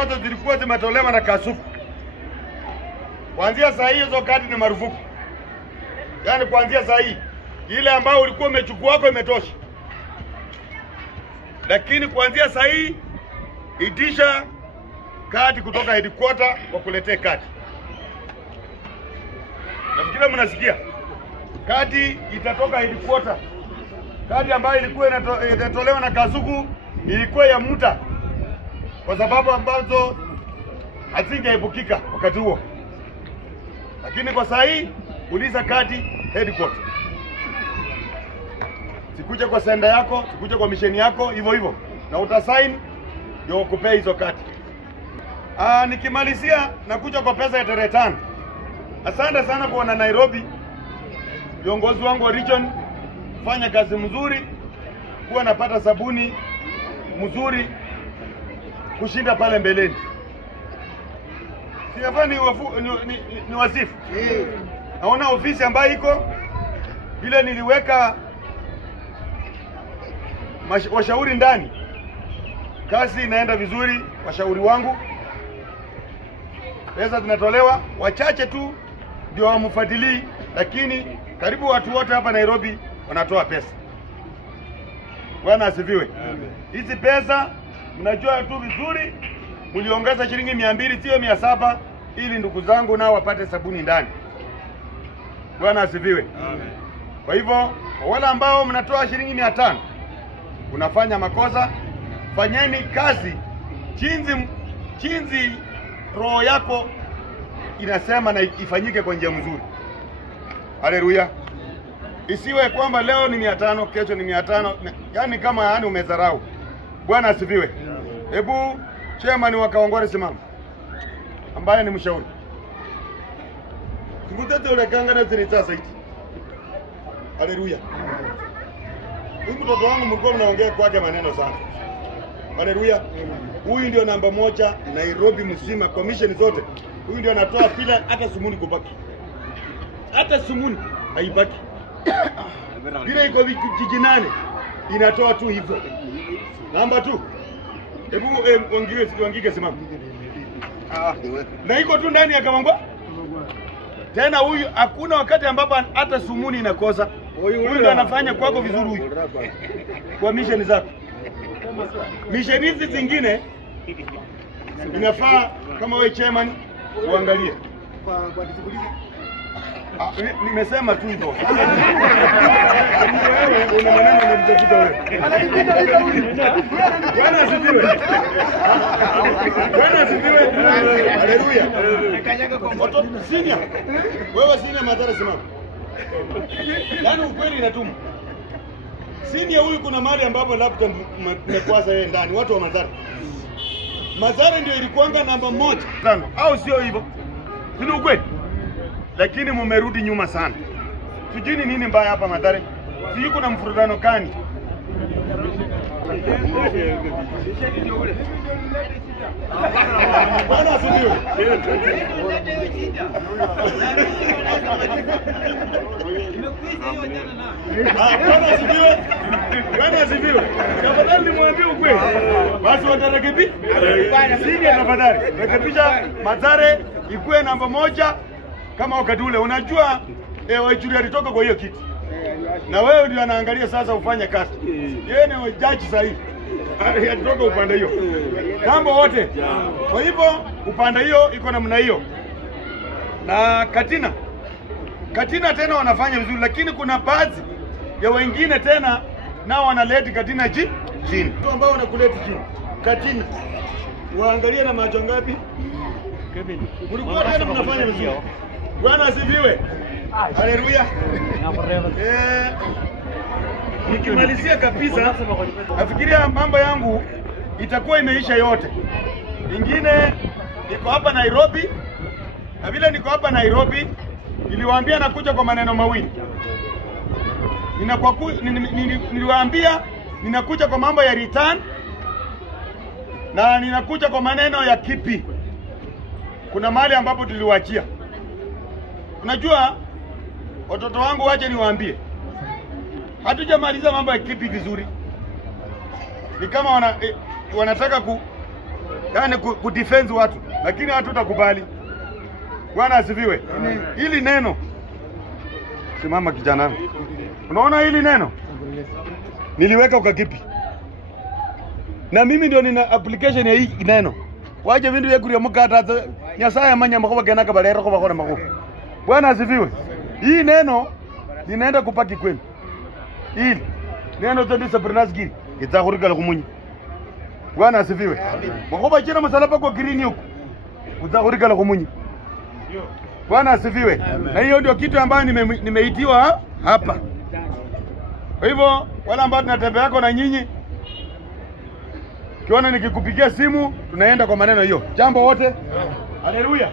ambazo zilikuwa zimetolewa na Kasuku. Kuanzia saa hii hizo kadi ni marufuku. Yaani kuanzia saa hii ile ambayo ulikuwa umechukua wako imetosha. Lakini kuanzia saa hii itisha kadi kutoka headquarter wakuletee kadi. Nafikiri mnasikia. Kadi itatoka headquarter. Kadi ambayo ilikuwa inatolewa na Kasuku ilikuwa ya muda kwa sababu ambazo hazingeepukika wakati huo. Lakini kwa saa hii uliza kadi headquarter. Sikuja kwa senda yako, sikuja kwa misheni yako, hivyo hivyo. Na utasign ndio ukupea hizo kadi. Nikimalizia nakuja kwa pesa ya tarehe 5. Asante sana kwa wana Nairobi. Viongozi wangu wa region fanya kazi mzuri, kuwa napata sabuni mzuri kushinda pale mbeleni. Siyafaa ni wasifu. Naona ofisi ambayo iko vile niliweka washauri ndani. Kazi inaenda vizuri, washauri wangu. Pesa zinatolewa, wachache tu ndio wamfuatilie, lakini karibu watu wote hapa Nairobi wanatoa pesa. Bwana asifiwe. Hizi pesa mnajua tu vizuri, mliongeza shilingi 200 sio 700 ili ndugu zangu nao wapate sabuni ndani. Bwana asifiwe. Amen. Kwa hivyo wale ambao mnatoa shilingi 500 unafanya makosa, fanyeni kazi chinzi roho yako inasema na ifanyike kwa njia nzuri. Haleluya. Isiwe kwamba leo ni 500, kesho ni 500, yani kama umezarau. Bwana asifiwe. Hebu chairman wa Kawangware simama, ambaye ni mshauri. Ngutete ule kangana zile sasa hivi. Haleluya. Huyu mtoto wangu mlikuwa mnaongea kwake maneno sana. Haleluya. Huyu ndio namba 1 Nairobi mzima, commission zote. Huyu ndio anatoa pila hata sumuni kubaki. Hata sumuni haibaki. Bila iko vijiji 8 inatoa tu hivyo. Namba 2. Hebu ongige simama. Na iko tu ndani ya Kawangware. Tena huyu hakuna wakati ambapo hata sumuni inakosa. Huyu ndio anafanya kwako vizuri huyu. Kwa mission zako. Mission hizi zingine inafaa kama wewe chairman uangalie. Nimesema tu hivyo. Wewe una maneno unamtafuta wewe. Bwana asifiwe. Bwana asifiwe. Haleluya. Nikajaga kwa moto senior. Wewe senior Mathare simama. Yaani ukweli inatuma. Senior huyu kuna mahali ambapo laptop mmekwaza yeye ndani, watu wa Mathare. Mathare ndio ilikuanga namba 1. Au sio hivyo? Sio ukweli? Lakini mumerudi nyuma sana. Sijui ni nini mbaya hapa Mathare. Sijui kuna mfurutano kani. Bwana asifiwe. Bwana asifiwe. Bwana asifiwe. Tafadhali nimwambie ukweli. Basi watarekebisha. Sisi tafadhali rekebisha Mathare ikuwe namba 1 kama wakati ule. Unajua Waituri alitoka kwa hiyo kiti. Na wewe ndio anaangalia sasa ufanye kazi. Yeye ni judge sahihi. Alitoka upande hiyo. Jambo wote. Kwa hivyo upande hiyo iko namna hiyo. Na Katina tena wanafanya vizuri, lakini kuna baadhi ya wengine tena nao wanaleti Katina chini. Watu ambao wanakuleti chini. Katina. Waangalie na macho ngapi? Mlikuwa tena mnafanya vizuri. Bwana asifiwe. Haleluya. Nikimalizia kabisa, nafikiria mambo yangu itakuwa imeisha yote. Ingine niko hapa Nairobi, na vile niko hapa Nairobi niliwaambia nakuja kwa maneno mawili. Niliwaambia ninakuja kwa mambo ya return na ninakuja kwa maneno ya kipi. Kuna mahali ambapo tuliwaachia. Unajua watoto wangu waje niwaambie. Hatujamaliza mambo ya kipi vizuri. Ni kama wanataka yani kudefense watu, lakini hatutakubali. Bwana asifiwe. Hili neno, simama kijana, unaona hili neno niliweka ukakipi, na mimi ndio nina application ya hii neno. Waje vindu vya kuria mukata Nyasaye amanya makoba kenaka balera kwa bakora makoba. Bwana asifiwe. Hii neno linaenda kupaki kwenu. Hili neno tende sabrinasgiri itakurika la kumunyi. Bwana asifiwe. Makoba chira msalaba kwa green huko utakurika la kumunyi. Bwana asifiwe. Na hiyo ndio kitu ambayo nimeitiwa hapa. Kwa hivyo wala ambao tunatembea yako na nyinyi, kiona nikikupigia simu tunaenda kwa maneno hiyo. Jambo wote. Haleluya.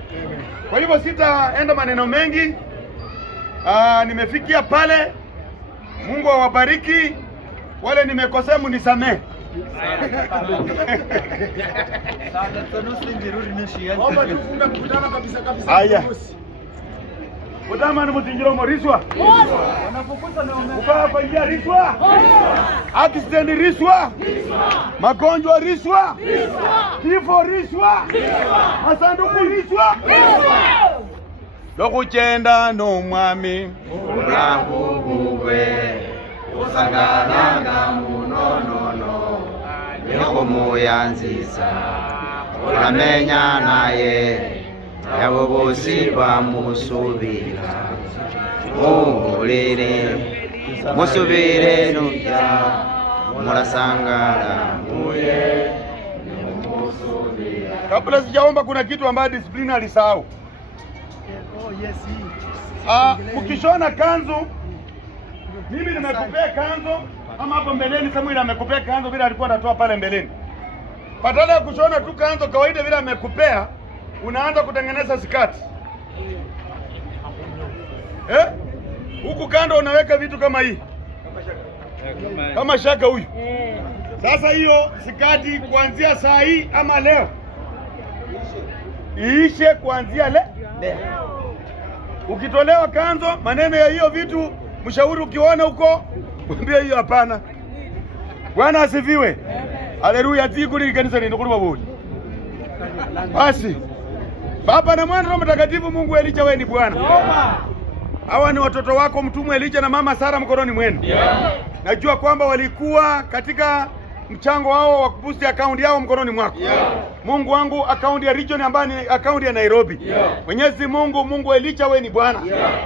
Kwa hivyo sitaenda maneno mengi. Nimefikia pale. Mungu awabariki. Wale nimekosea mnisamee. Aya. Kutama ni mtinjiro moriswa. Wanapokuta na ukapa ingia riswa. Accident riswa. Magonjwa riswa. Kifo riswa. Masanduku riswa. Lokuchenda no mwami Ulangu buwe Usangalanga munonono Niko muyanziza Ulamenya naye Yabo bosi bamusubira Musubire nubya Murasangala muye Kabla sijaomba kuna kitu ambayo discipline alisahau. Ukishona kanzu, mimi nimekupea kanzu, ama hapo mbeleni Samuel amekupea kanzu vile alikuwa anatoa pale mbeleni. Badala ya kushona tu kanzu kawaida vile amekupea, unaanza kutengeneza skati. Huku kando unaweka vitu kama hii. Kama shaka huyu. Sasa hiyo skati kuanzia saa hii ama leo iishe kuanzia leo. Ukitolewa kanzo, maneno ya hiyo vitu, mshauri ukiona huko, mwambie hiyo hapana. Bwana asifiwe. Haleluya. Tikuri kanisa ni ndokuru babuli. Basi. Baba na Mwana na Mtakatifu Mungu Elisha wewe ni Bwana. Hawa ni watoto wako mtumwa Elisha na mama Sara mkononi mwenu. Najua kwamba walikuwa katika mchango wao wa kuboost account yao mkononi mwako. Mungu wangu, account ya region ambayo ni account ya Nairobi. Mwenyezi Mungu, Mungu Elisha wewe ni Bwana.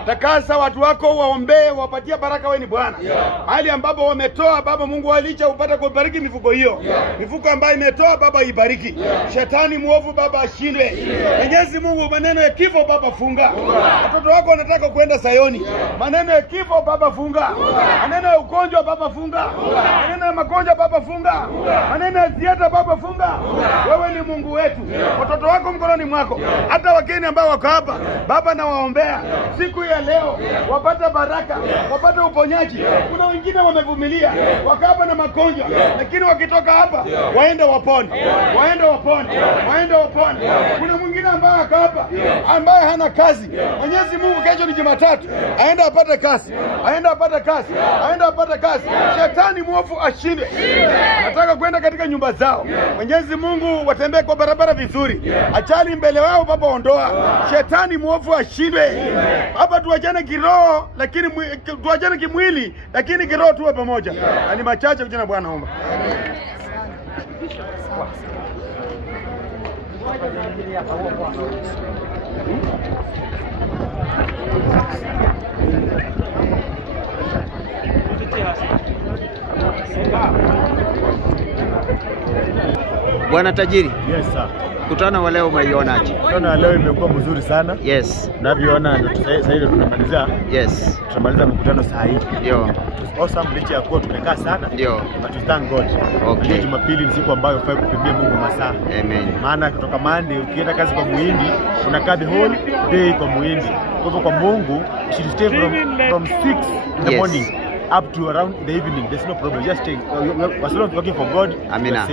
Takasa watu wako, waombee, wapatia baraka wewe ni Bwana. Hali ambapo wametoa Baba Mungu wa Elisha upata kubariki mifuko hiyo. Mifuko ambayo imetoa Baba ibariki. Shetani muovu Baba ashindwe. Mwenyezi Mungu, maneno ya kifo Baba funga. Watoto wako wanataka kwenda Sayoni. Maneno ya kifo Baba funga. Maneno ya ugonjwa Baba funga. Maneno ya magonjwa Baba funga. Maneno ya ziada Baba funga. Wewe ni Mungu wetu. Watoto wako mkononi mwako. Hata wageni ambao wako hapa Baba na waombea siku ya leo wapata baraka, wapata uponyaji. Kuna wengine wamevumilia wakapa na magonjwa, lakini wakitoka hapa waende wapone. Waende wapone. Waende wapone. Kuna mwingine ambaye akapa ambaye hana kazi. Mwenyezi Mungu kesho ni Jumatatu, aende apate kazi. Aende apate kazi. Aende apate kazi. Shetani mwovu ashinde. Nataka kwenda katika nyumba zao. Mwenyezi Mungu watembee kwa barabara vizuri. Achali mbele wao Baba ondoa. Shetani mwovu ashindwe. Baba tuachane kiroho lakini tuachane kimwili lakini kiroho tuwe pamoja. Ni machache kujana Bwana naomba. Bwana tajiri. Yes sir. Mkutano wa leo umeionaje? Mkutano wa leo imekuwa mzuri sana. Yes. Unavyoona sasa hivi tunamaliza. Yes. Tunamaliza mkutano saa hii. Ndio. Awesome licha ya kuwa tumekaa sana. Ndio. But we thank God. Okay. Jumapili ni siku ambayo ufai kupimia Mungu masaa. Amen. Maana kutoka Monday ukienda kazi kwa Muhindi, unakaa the whole day kwa Muhindi. Kwa hivyo kwa Mungu, you should stay from 6 in the morning up to around the evening. There's no problem. Just stay. As long as working for God, Amina.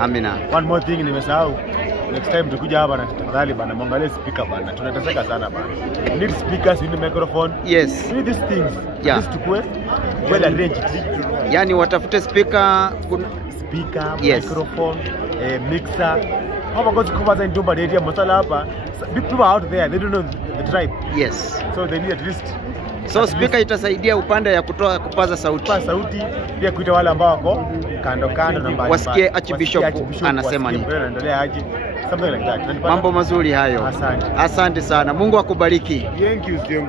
Amina. One more thing nimesahau. Next time tukuja hapa na tafadhali bana muangalie speaker bana. Tunateseka sana bana. We need speakers, we need microphone. Yes. We need these things. Yeah. Just tukue well arranged. Yani watafute speaker, speaker, yes, microphone, mixer, hapa gozi kubaza ndumba area masala hapa. People out there, they don't know the tribe. Yes. So they need at least. So speaker itasaidia upande ya kupaza sauti. Kupaza sauti pia kuita wale ambao wako kando na mbali. Wasikie Archbishop anasema nini. Anaendelea aje. Something like that. Mambo mazuri hayo. Asante. Asante sana. Mungu akubariki. Thank you.